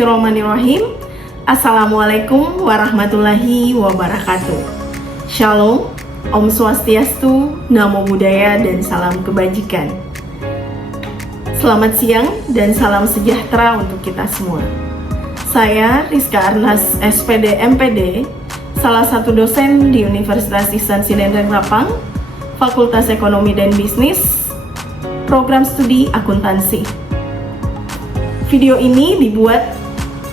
Bismillahirrahmanirrahim. Assalamualaikum warahmatullahi wabarakatuh. Shalom, Om Swastiastu, Namo Buddhaya, dan salam kebajikan. Selamat siang dan salam sejahtera untuk kita semua. Saya Rizka Arnas, SPD MPD, salah satu dosen di Universitas Ihsan Sidenreng Rapang, Fakultas Ekonomi dan Bisnis, Program Studi Akuntansi. Video ini dibuat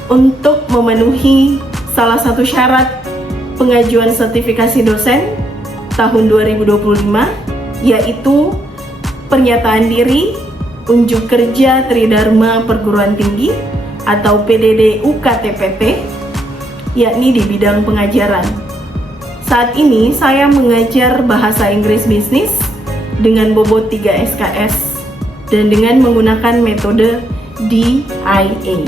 untuk memenuhi salah satu syarat pengajuan sertifikasi dosen tahun 2025, yaitu pernyataan diri unjuk kerja Tridharma Perguruan Tinggi atau PDD UKTPT, yakni di bidang pengajaran. Saat ini saya mengajar bahasa Inggris bisnis dengan bobot 3 SKS dan dengan menggunakan metode DIA,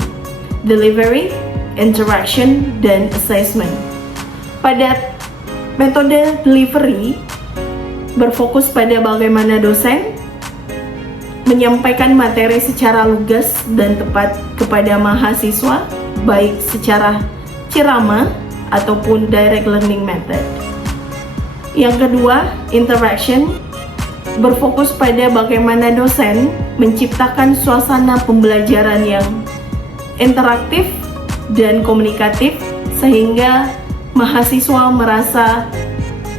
Delivery, Interaction, dan Assessment. Pada metode delivery berfokus pada bagaimana dosen menyampaikan materi secara lugas dan tepat kepada mahasiswa, baik secara ceramah ataupun direct learning method. Yang kedua, interaction berfokus pada bagaimana dosen menciptakan suasana pembelajaran yang interaktif dan komunikatif sehingga mahasiswa merasa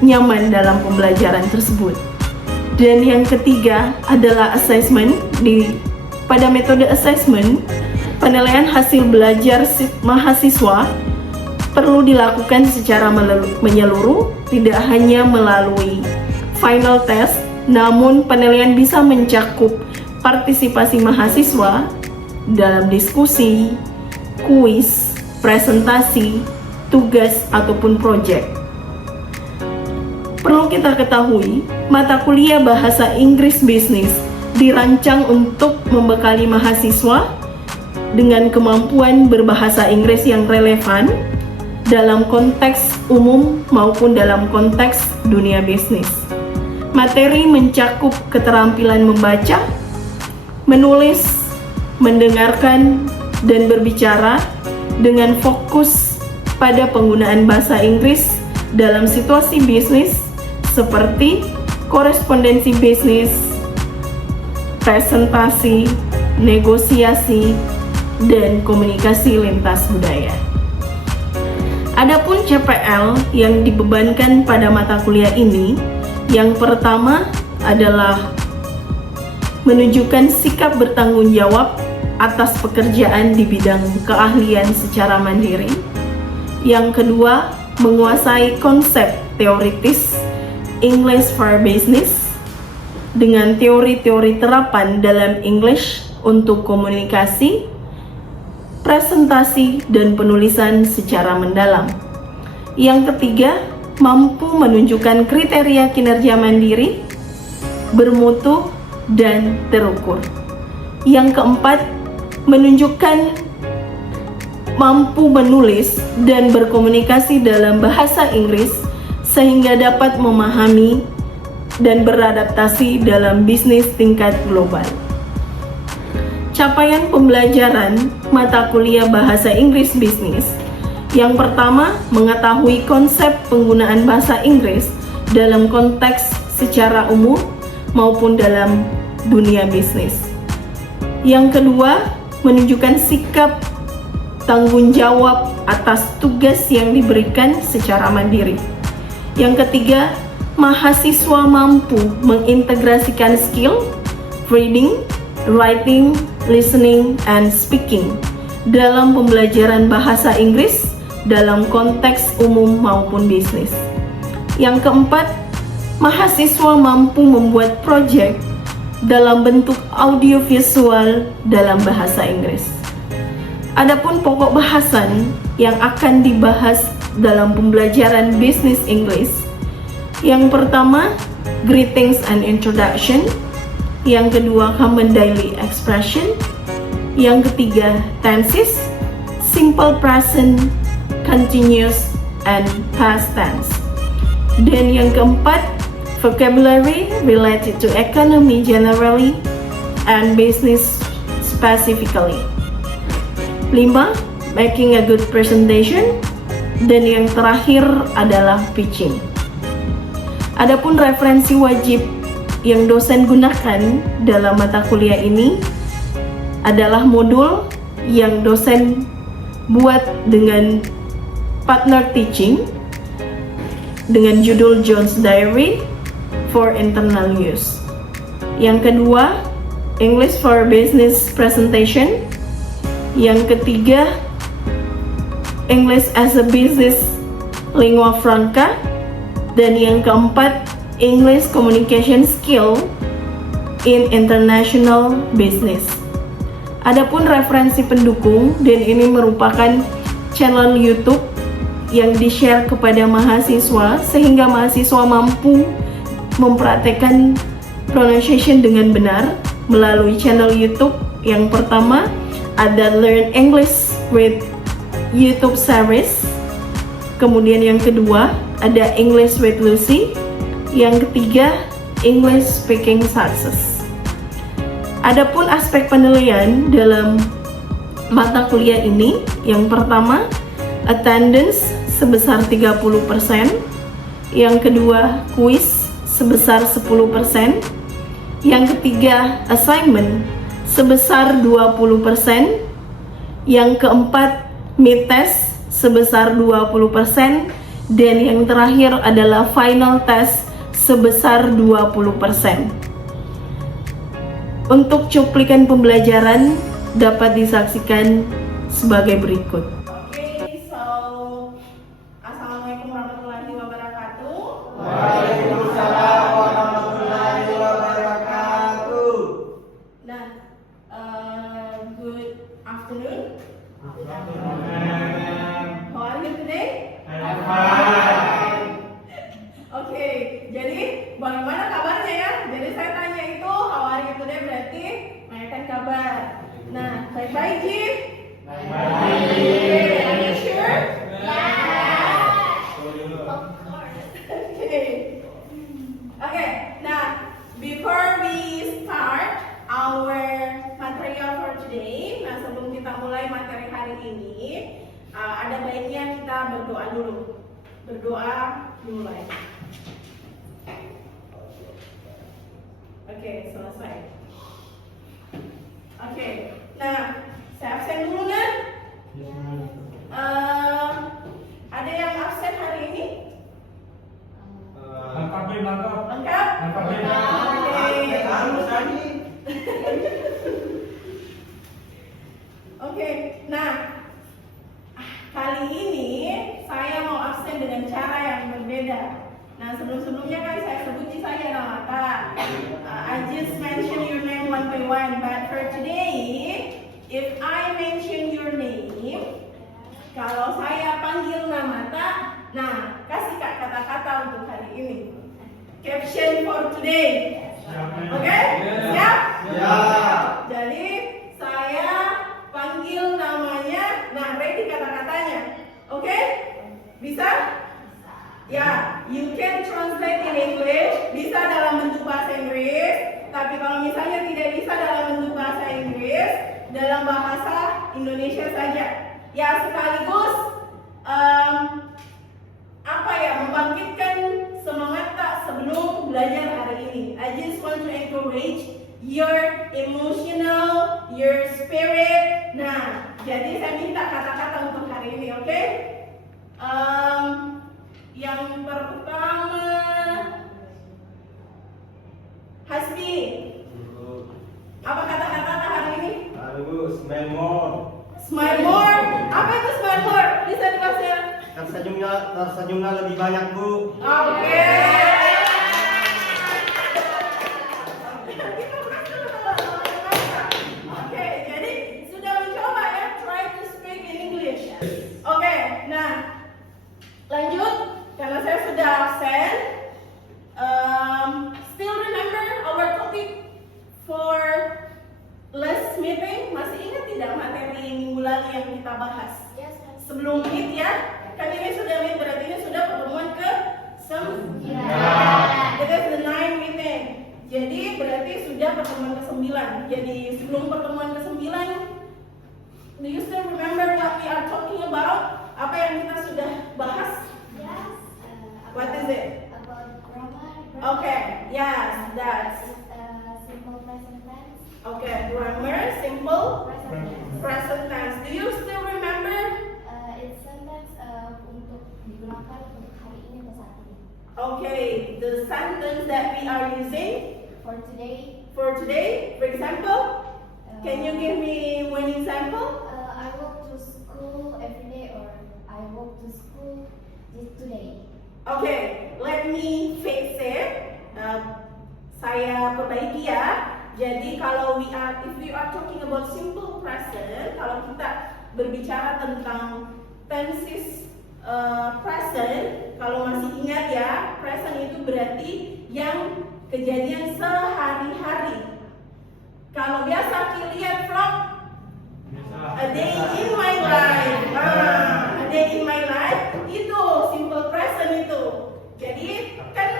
nyaman dalam pembelajaran tersebut. Dan yang ketiga adalah assessment. Pada metode assessment, penilaian hasil belajar mahasiswa perlu dilakukan secara menyeluruh, tidak hanya melalui final test, namun penilaian bisa mencakup partisipasi mahasiswa dalam diskusi, kuis, presentasi, tugas, ataupun proyek. Perlu kita ketahui, mata kuliah bahasa Inggris bisnis dirancang untuk membekali mahasiswa dengan kemampuan berbahasa Inggris yang relevan dalam konteks umum maupun dalam konteks dunia bisnis. Materi mencakup keterampilan membaca, menulis, mendengarkan, dan berbicara dengan fokus pada penggunaan bahasa Inggris dalam situasi bisnis seperti korespondensi bisnis, presentasi, negosiasi, dan komunikasi lintas budaya. Adapun CPL yang dibebankan pada mata kuliah ini, yang pertama adalah menunjukkan sikap bertanggung jawab atas pekerjaan di bidang keahlian secara mandiri. Yang kedua, menguasai konsep teoritis English for Business dengan teori-teori terapan dalam English untuk komunikasi, presentasi, dan penulisan secara mendalam. Yang ketiga, mampu menunjukkan kriteria kinerja mandiri, bermutu, dan terukur. Yang keempat, menunjukkan mampu menulis dan berkomunikasi dalam bahasa Inggris sehingga dapat memahami dan beradaptasi dalam bisnis tingkat global. Capaian pembelajaran mata kuliah bahasa Inggris bisnis. Yang pertama, mengetahui konsep penggunaan bahasa Inggris dalam konteks secara umum maupun dalam dunia bisnis. Yang kedua, menunjukkan sikap tanggung jawab atas tugas yang diberikan secara mandiri. Yang ketiga, mahasiswa mampu mengintegrasikan skill reading, writing, listening, and speaking dalam pembelajaran bahasa Inggris dalam konteks umum maupun bisnis. Yang keempat, mahasiswa mampu membuat proyek dalam bentuk audiovisual dalam bahasa Inggris. Adapun pokok bahasan yang akan dibahas dalam pembelajaran Business English, yang pertama, greetings and introduction. Yang kedua, common daily expression. Yang ketiga, tenses, simple present, continuous, and past tense. Dan yang keempat, vocabulary related to economy generally and business specifically. 5. making a good presentation, dan yang terakhir adalah pitching. Adapun referensi wajib yang dosen gunakan dalam mata kuliah ini adalah modul yang dosen buat dengan partner teaching dengan judul John's Diary for internal use. Yang kedua, English for Business Presentation. Yang ketiga, English as a Business Lingua Franca. Dan yang keempat, English Communication Skill in International Business. Adapun referensi pendukung, dan ini merupakan channel YouTube yang di-share kepada mahasiswa sehingga mahasiswa mampu mempraktekkan pronunciation dengan benar melalui channel YouTube. Yang pertama ada Learn English with YouTube series. Kemudian yang kedua ada English with Lucy. Yang ketiga English Speaking Success. Adapun aspek penilaian dalam mata kuliah ini, yang pertama attendance sebesar 30%, yang kedua quiz sebesar 10%, yang ketiga assignment sebesar 20%, yang keempat mid test sebesar 20%, dan yang terakhir adalah final test sebesar 20%. Untuk cuplikan pembelajaran dapat disaksikan sebagai berikut. Assalamualaikum warahmatullahi wabarakatuh. Waalaikumsalam warahmatullahi wabarakatuh. Nah, good afternoon. How are you today? I'm fine. Oke, jadi bagaimana kabarnya ya? Jadi saya tanya itu how are you today berarti menanyakan kabar. Nah, baik-baik Ji? Baik. Are you sure? Okay, now before we start our material for today, nah sebelum kita mulai materi hari ini, ada baiknya kita berdoa dulu. Berdoa dimulai. Oke, selesai. Oke, nah saya absen dulu kan? Ada yang absen hari ini? Lengkap. Lengkap? Oke, nah kali ini saya mau absen dengan cara yang berbeda. Nah sebelum-sebelumnya kan saya sebutin saja nama. I just mention your name one by one, but for today, if I mention your name, kalau saya panggil nama tak, nah kasih kata-kata untuk hari ini. Caption for today. Oke? Siap? Siap. Jadi saya panggil namanya, nah ready kata-katanya. Oke? Bisa? Ya, you can translate in English, bisa dalam bentuk bahasa Inggris, tapi kalau misalnya tidak bisa dalam bentuk bahasa Inggris, dalam bahasa Indonesia saja. Ya, sekaligus membangkitkan semangat tak sebelum belajar hari ini. I just want to encourage your emotional, your spirit. Nah, jadi saya minta kata-kata untuk hari ini, oke? Yang pertama, Hasbi. Apa kata-kata hari ini? Smile more. Smile more. Apa itu smile more? Bisa dikasih? Tersenyumnya lebih banyak, Bu. Oke. Oke, jadi sudah mencoba ya, try to speak in English. Oke, nah lanjut karena saya sudah absen. Still remember our topic for last meeting? Masih ingat tidak materi minggu lalu yang kita bahas? Yes. Sebelum meet ya, kan ini sudah meet, berarti ini sudah pertemuan ke 9. It is the 9 meeting. Jadi berarti sudah pertemuan ke 9. Jadi sebelum pertemuan ke 9, Do you still remember what we are talking about? Apa yang kita sudah bahas? Yes. What is it? About grammar. Okay, yes, that's Simple present tense. okay. Grammar, simple, Present tense. present tense. Do you still remember? It's sentence untuk digunakan untuk hari ini atau saat ini. Okay, the sentence that we are using For today. for today, for example, can you give me one example? I walk to school every day, or I walk to school today. Okay, let me fix it. Saya perbaiki ya. Jadi kalau if we are talking about simple present, kalau kita berbicara tentang tenses present, kalau masih ingat ya, present itu berarti yang kejadian sehari-hari. Kalau biasa kita lihat vlog, a day in my life, a day in my life itu simple present itu. Jadi kan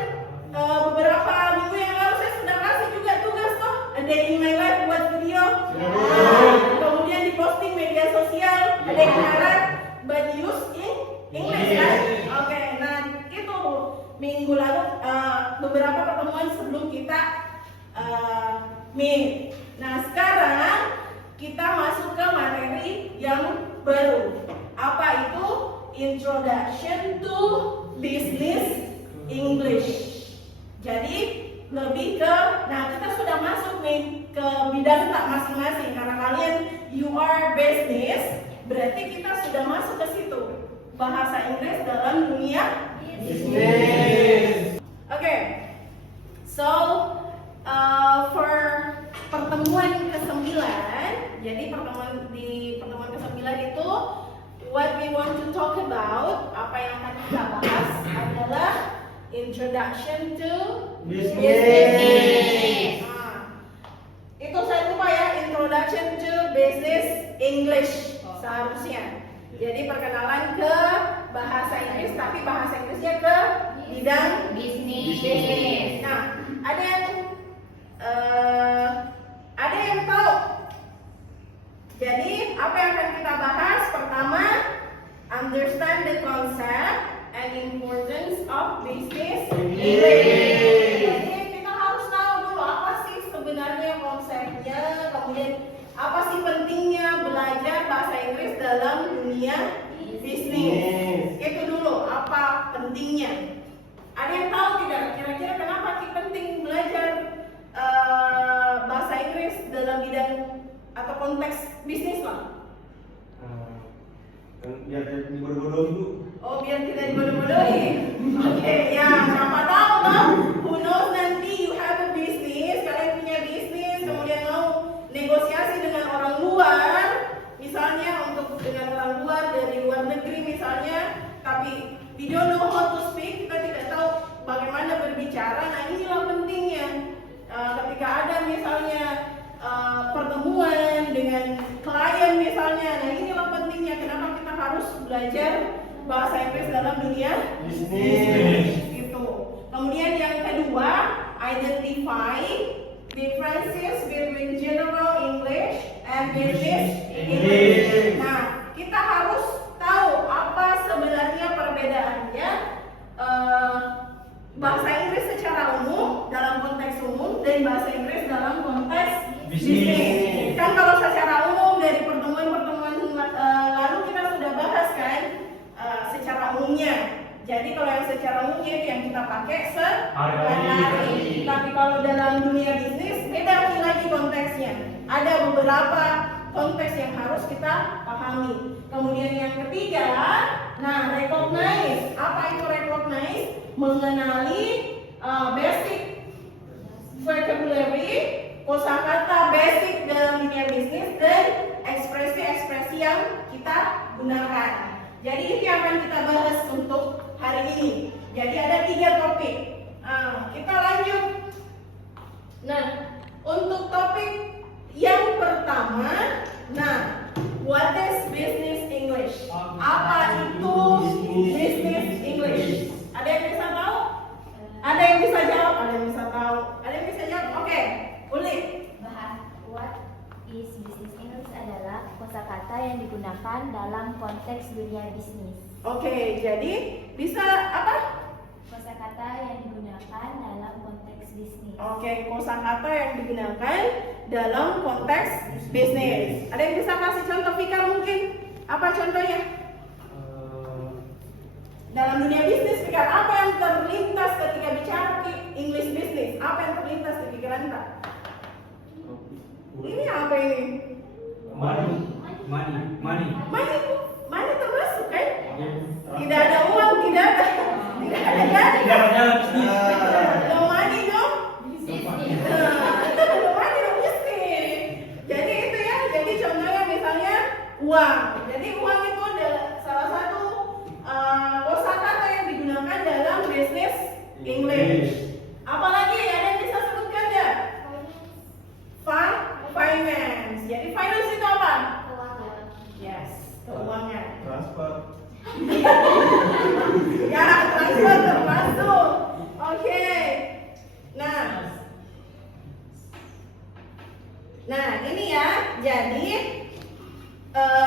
beberapa minggu yang lalu saya sudah kasih juga tugas toh, a day in my life buat video. Kemudian diposting media sosial, ada yang harap but use in English kan? Oke, nah itu minggu lalu beberapa pertemuan sebelum kita meet. Nah sekarang kita masuk ke materi yang baru. Apa itu? Introduction to Business English. Jadi lebih ke, nah kita sudah masuk nih ke bidang tak masing-masing. Karena kalian you are business, berarti kita sudah masuk ke situ. Bahasa Inggris dalam dunia Business. Okay, so for pertemuan ke-9, jadi di pertemuan ke-9 itu what we want to talk about, apa yang akan kita bahas adalah introduction to Business. Itu saya lupa ya, introduction to business English seharusnya. Jadi perkenalan ke bahasa Inggris, tapi bahasa Inggrisnya ke bidang bisnis. Nah, ada yang tahu? Jadi apa yang akan kita bahas? Pertama, understand the concept and importance of business English. Jadi kita harus tahu dulu apa sih sebenarnya konsepnya, kemudian apa sih pentingnya belajar bahasa Inggris dalam dunia bisnis. Itu dulu apa pentingnya. Ada yang tahu tidak? Kira-kira kenapa penting belajar bahasa Inggris dalam bidang atau konteks bisnis lah? Biar dibodoh-bodohin Bu. Oh, biar tidak dibodoh-bodohi. Oke, ya siapa tahu toh. Who knows, nanti you have a business, kalian punya bisnis, kemudian mau negosiasi dengan orang luar, misalnya untuk dengan orang luar dari luar negeri misalnya, tapi we don't know how to speak, kita tidak tahu bagaimana berbicara. Nah inilah pentingnya ketika ada misalnya pertemuan dengan klien misalnya. Nah inilah pentingnya kenapa kita harus belajar bahasa Inggris dalam dunia Bisnis. gitu. Kemudian yang kedua, identify differences between general English and business English. Nah, kita harus tahu apa sebenarnya perbedaannya bahasa Inggris secara umum dalam konteks umum dan bahasa Inggris dalam konteks bisnis. Kan kalau secara umum dari pertemuan-pertemuan lalu kita sudah bahas kan secara umumnya. Jadi kalau yang secara umumnya itu yang kita pakai sehari-hari. Tapi kalau dalam dunia bisnis beda lagi konteksnya. Ada beberapa konteks yang harus kita pahami. Kemudian yang ketiga, nah recognize. Apa itu recognize? Mengenali basic vocabulary, kosakata basic dalam dunia bisnis dan ekspresi-ekspresi yang kita gunakan. Jadi ini yang akan kita bahas untuk hari ini. Jadi ada 3 topik. Kita lanjut. Nah, untuk topik yang pertama, nah, what is business English? Apa itu business English? Ada yang bisa tahu? Ada yang bisa jawab? Ada yang bisa tahu? Ada yang bisa jawab? Oke, boleh. What is business English adalah kosakata yang konteks dunia bisnis. Oke, jadi bisa apa? Kosakata yang digunakan dalam konteks bisnis. Oke, kosakata yang digunakan dalam konteks bisnis. Ada yang bisa kasih contoh, Fikar mungkin? Apa contohnya? Dalam dunia bisnis, Fikar, apa yang terlintas ketika bicara English business? Apa yang terlintas di pikiran Anda? Ini apa ini? Money termasuk kan? Tidak ada uang, tidak ada dana. No money, no? No money, no business. Jadi itu ya, jadi contohnya misalnya uang. Jadi uang itu adalah salah satu kosakata yang digunakan dalam bisnis English. Apalagi ada yang bisa sebutkan ya? Finance. Jadi finance itu apa? Keuangan. Yes, keuangan. Transfer. Ya, transfer termasuk. Oke. Nah ini ya. Jadi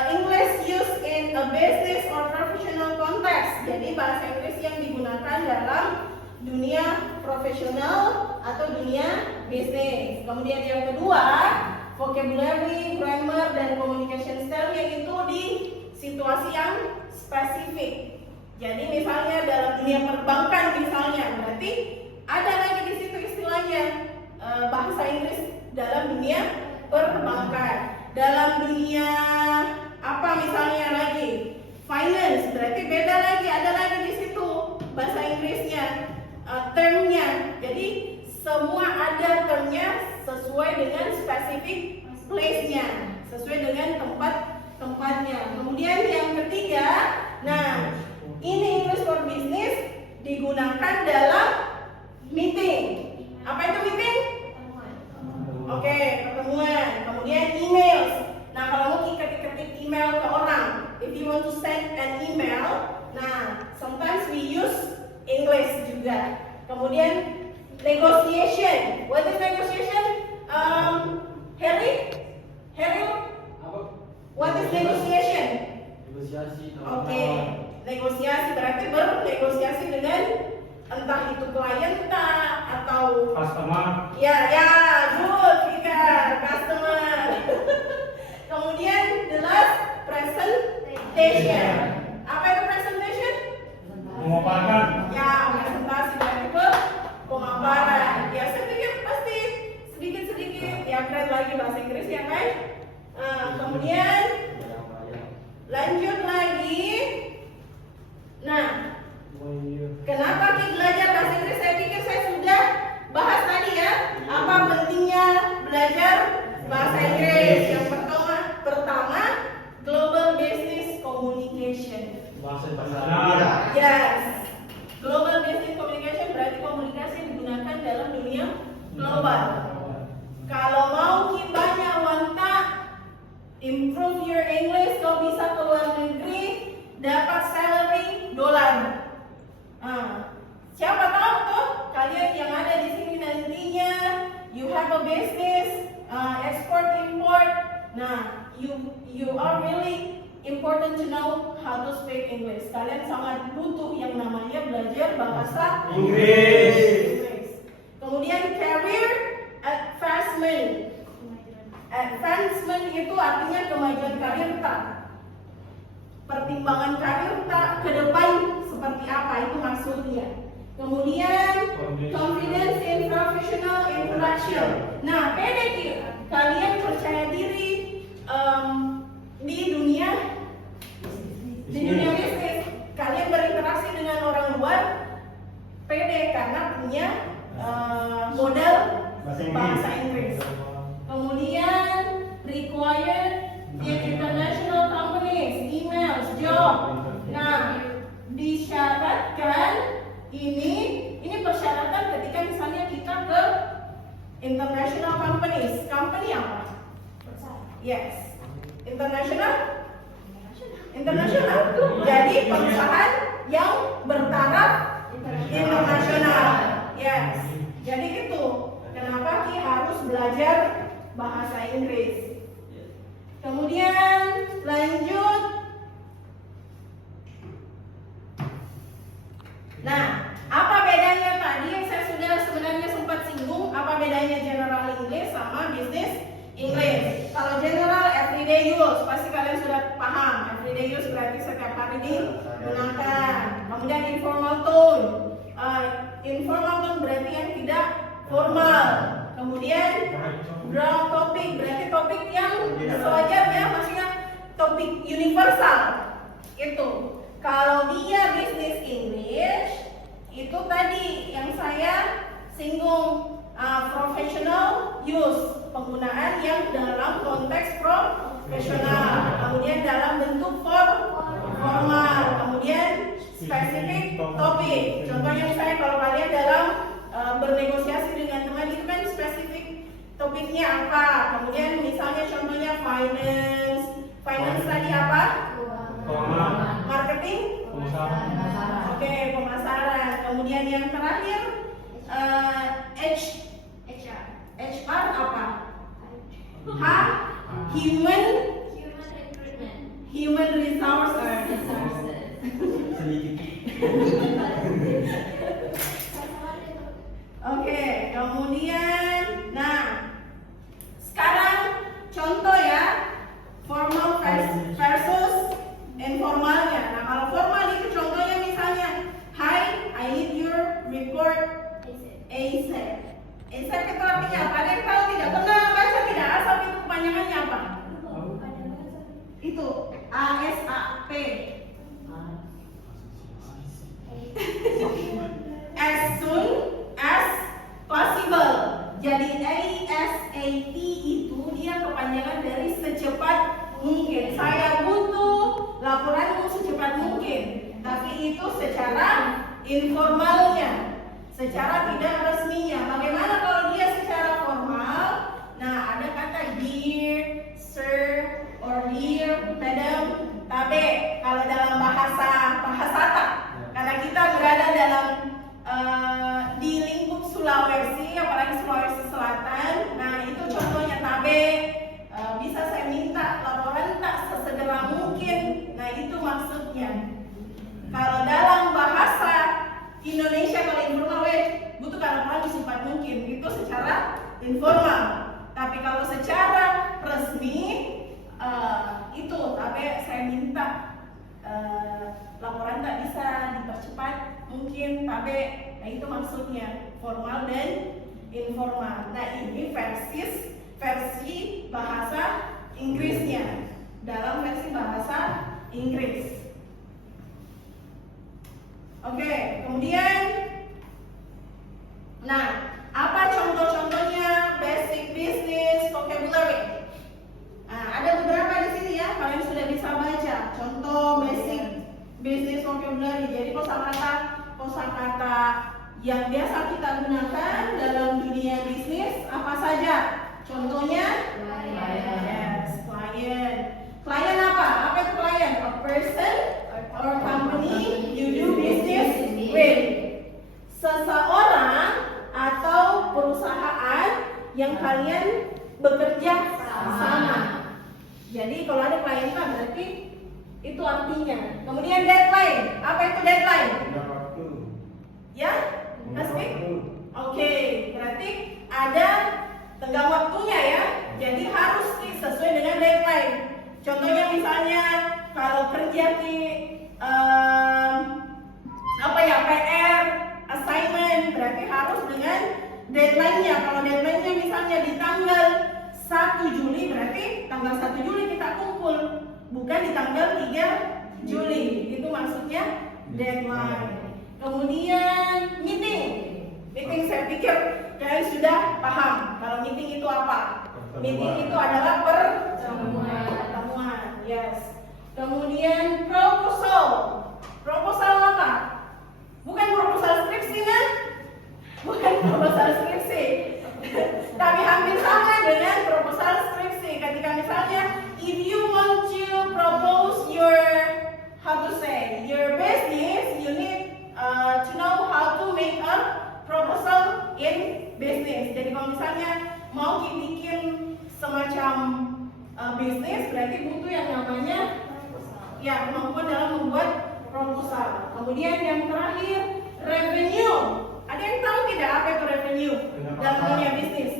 English used in a business or professional context. Jadi bahasa Inggris yang digunakan dalam dunia profesional atau dunia bisnis. Kemudian yang kedua, vocabulary, grammar, dan communication style yang itu di situasi yang spesifik. Jadi misalnya dalam dunia perbankan misalnya, berarti ada lagi di situ istilahnya bahasa Inggris dalam dunia perbankan. Dalam dunia apa misalnya lagi? Finance, berarti beda lagi, ada lagi di situ bahasa Inggrisnya. Termnya, jadi semua ada termnya sesuai dengan spesifik place-nya, sesuai dengan tempatnya. Kemudian yang ketiga, nah ini English for Business digunakan dalam meeting. Apa itu meeting? Oke, pertemuan. Kemudian emails. Nah kalau mau ketik email ke orang, if you want to send an email, nah sometimes we use English juga. Kemudian negotiation. What is negotiation? Harry? What is negotiation? Negosiasi. Oke. Negosiasi berarti bernegosiasi dengan entah itu klien atau customer. ya, good, Fikar, customer. Kemudian the last presentation. Apa itu presentation? Memaparkan. Ya, presentasi dari pemaparan. Ya, saya pikir pasti sedikit-sedikit ya keren lagi bahasa Inggris ya kan? Kemudian lanjut lagi. Nah, kenapa kita belajar bahasa Inggris? Saya pikir saya sudah bahas tadi ya. Apa pentingnya belajar bahasa Inggris? Yang pertama global business communication. Bahasa internasional. Yes. Global business communication berarti komunikasi yang digunakan dalam dunia global. Kalau mau banyak wanta improve your English, kau bisa keluar negeri dapat salary dolar. Siapa tahu tuh kalian yang ada di sini nantinya you have a business export import. Nah, you are really important to know how to speak English. Kalian sangat butuh yang namanya belajar bahasa Inggris. Kemudian career advancement. Advancement itu artinya kemajuan karir tak. Pertimbangan karir tak ke depan seperti apa itu maksudnya. Kemudian confidence in professional interaction. Nah, pede kalian percaya diri di dunia bisnis. Kalian berinteraksi dengan orang luar pede karena punya modal bahasa Inggris. Kemudian required in international companies, emails, job. Nah, disyaratkan ini persyaratan ketika misalnya kita ke international companies. Company apa? Yes. International. Jadi perusahaan yang bertaraf internasional. Yes. Jadi itu kenapa kita harus belajar bahasa Inggris. Kemudian lanjut bedanya general English sama business English? Kalau general everyday use, pasti kalian sudah paham. Everyday use berarti setiap hari digunakan. Kemudian informal tone. Informal tone berarti yang tidak formal. Kemudian broad topic berarti topik yang sewajarnya, maksudnya topik universal. Itu. Kalau dia business English, itu tadi yang saya singgung, professional use, penggunaan yang dalam konteks profesional. Kemudian dalam bentuk formal. Kemudian spesifik topik. Contohnya misalnya kalau kalian dalam bernegosiasi dengan teman, itu kan spesifik topiknya apa. Kemudian misalnya contohnya finance. Finance tadi apa? Marketing? Oke, pemasaran. Kemudian yang terakhir HR apa? Human resources. Oke, kemudian sekarang contoh ya, formal versus informalnya. Nah, kalau formal itu contohnya misalnya, hi, I need your report ASAP. ASAP itu artinya apa? Ada yang tahu tidak? Pernah baca tidak? ASAP itu kepanjangannya apa? Itu ASAP. As soon as possible. Jadi ASAP itu dia kepanjangan dari secepat mungkin. Saya butuh laporanmu secepat mungkin. Tapi itu secara informalnya, secara tidak resminya. Bagaimana kalau dia secara formal? Nah, ada kata dear, sir, or dear, madam. Tapi kalau dalam bahasa tak, karena kita berada dalam di lingkup Sulawesi, apalagi Sulawesi Selatan. Nah, itu contohnya tabe. Bisa saya minta laporan tak sesegera mungkin. Nah, itu maksudnya. Kalau dalam bahasa Indonesia, kalau informal, butuh laporan secepat mungkin. Itu secara informal. Tapi kalau secara resmi, itu tapi saya minta laporan tak bisa dipercepat mungkin. Tapi nah, itu maksudnya formal dan informal. Nah, ini versi bahasa Inggrisnya, dalam versi bahasa Inggris. Oke, kemudian apa contoh-contohnya basic business vocabulary? Nah, ada beberapa di sini ya, kalian sudah bisa baca contoh basic business vocabulary. Jadi kosakata yang biasa kita gunakan dalam dunia bisnis apa saja? Contohnya yes, client. Client apa? Apa itu client? A person or company you do business with. Seseorang atau perusahaan yang kalian bekerja sama. Jadi kalau ada klien berarti itu artinya. Kemudian deadline. Apa itu deadline? Ya? Nasib? Oke, berarti ada tenggang waktunya ya. Jadi harus sesuai dengan deadline. Contohnya misalnya kalau kerja di PR, assignment, berarti harus dengan deadline-nya. Kalau deadline-nya misalnya di tanggal 1 Juli, berarti tanggal 1 Juli kita kumpul, bukan di tanggal 3 Juli. Itu maksudnya deadline. Kemudian meeting saya pikir kalian sudah paham kalau meeting itu apa. Meeting itu adalah pertemuan. Yes. Kemudian proposal apa? Bukan proposal skripsi kan? Bukan proposal skripsi. Tapi hampir sama dengan proposal skripsi. Ketika misalnya if you want to propose your business, you need to know how to make a proposal in business. Jadi kalau misalnya mau bikin semacam bisnis, berarti butuh yang namanya kemampuan dalam membuat proposal. Kemudian yang terakhir revenue. Ada yang tahu tidak apa itu revenue dalam dunia bisnis?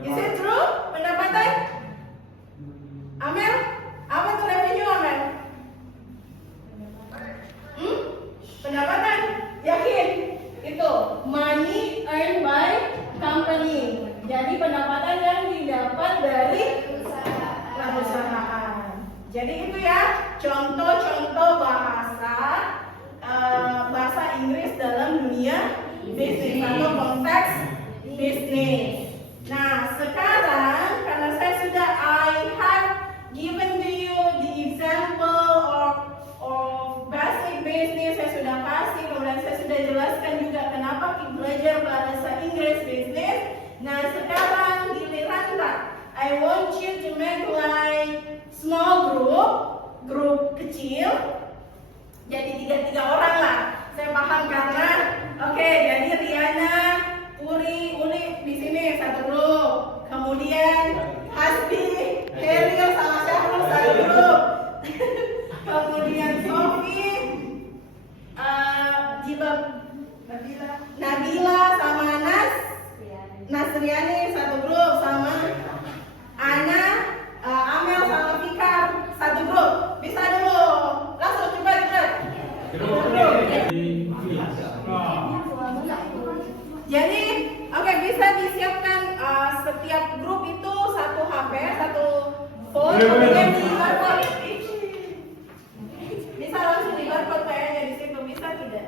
Is it true? Pendapatan? Amel? Apa itu revenue, Amel? Pendapatan? Yakin? Itu money earned by company. Jadi pendapatan yang didapat dari perusahaan. Jadi itu ya contoh-contoh bahasa Inggris dalam dunia bisnis atau konteks bisnis. Nah, sekarang karena saya sudah I have given to you the example of basic business, saya sudah kasih, kemudian saya sudah jelaskan juga kenapa kita belajar bahasa Inggris bisnis. Nah, sekarang giliran Kak, I want you to make like small grup kecil. Jadi 3 orang lah. Saya paham karena oke, jadi Riana, Uri di sini satu grup. Kemudian Hasbi, Helio sama Syahrul satu grup. Kemudian Sofi, Nabila sama Nasriani satu grup, sama Ana, Amel sama Fikar satu grup. Bisa dulu. Langsung coba lihat. Jadi, oke, bisa disiapkan setiap grup itu satu HP, satu phone, kemudian di barcode. Bisa langsung di barcode kayaknya di situ, bisa tidak?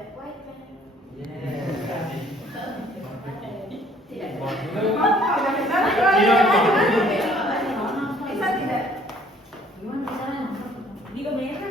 Bisa tidak? Di kamera?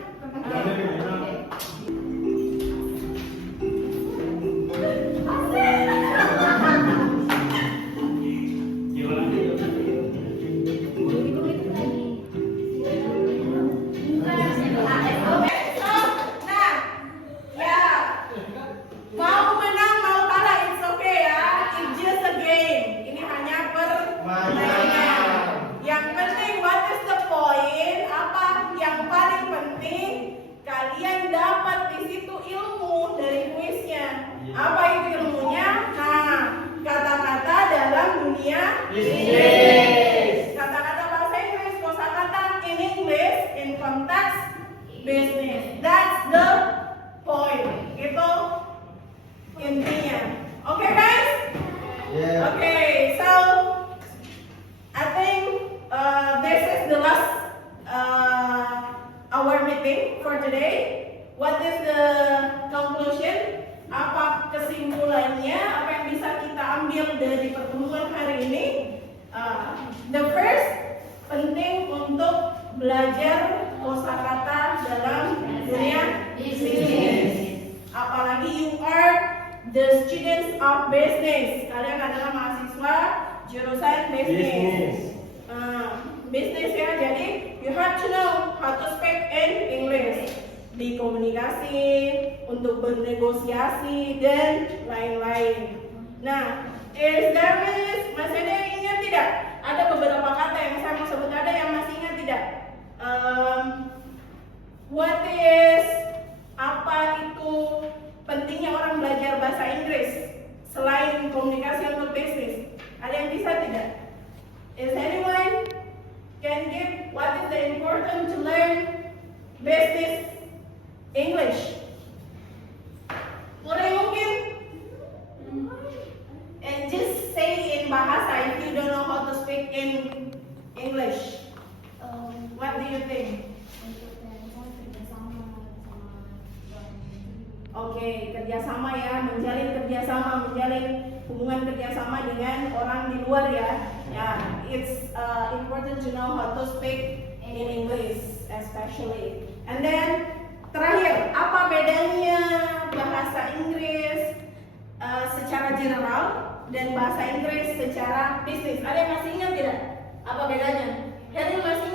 Apa itu ilmunya? Nah, kata-kata dalam dunia bisnis. Kata-kata bahasa Inggris, kosakata in English in context business. That's the point. Itu intinya. Okay, guys? Yeah. Okay, so I think this is the last our meeting for today. What is the conclusion? Apa kesimpulannya? Apa yang bisa kita ambil dari pertemuan hari ini? The first, penting untuk belajar kosakata dalam dunia bisnis. Apalagi you are the students of business. Kalian adalah mahasiswa jurusan bisnis. Bisnis ya, jadi you have to know how to speak in English. Di komunikasi, untuk bernegosiasi dan lain-lain. Nah, masih ada yang ingat tidak? Ada beberapa kata yang saya mau sebut, ada yang masih ingat tidak? Apa itu pentingnya orang belajar bahasa Inggris selain komunikasi untuk bisnis? Ada yang bisa tidak? Is anyone can give what is the important to learn business English? Mungkin? And just say in bahasa if you don't know how to speak in English. What do you think? Oke, kerjasama ya, menjalin hubungan kerjasama dengan orang di luar ya. It's important to know how to speak in English especially. And then terakhir, apa bedanya bahasa Inggris secara general dan bahasa Inggris secara bisnis? Ada yang masih ingat tidak? Apa bedanya? Heri masih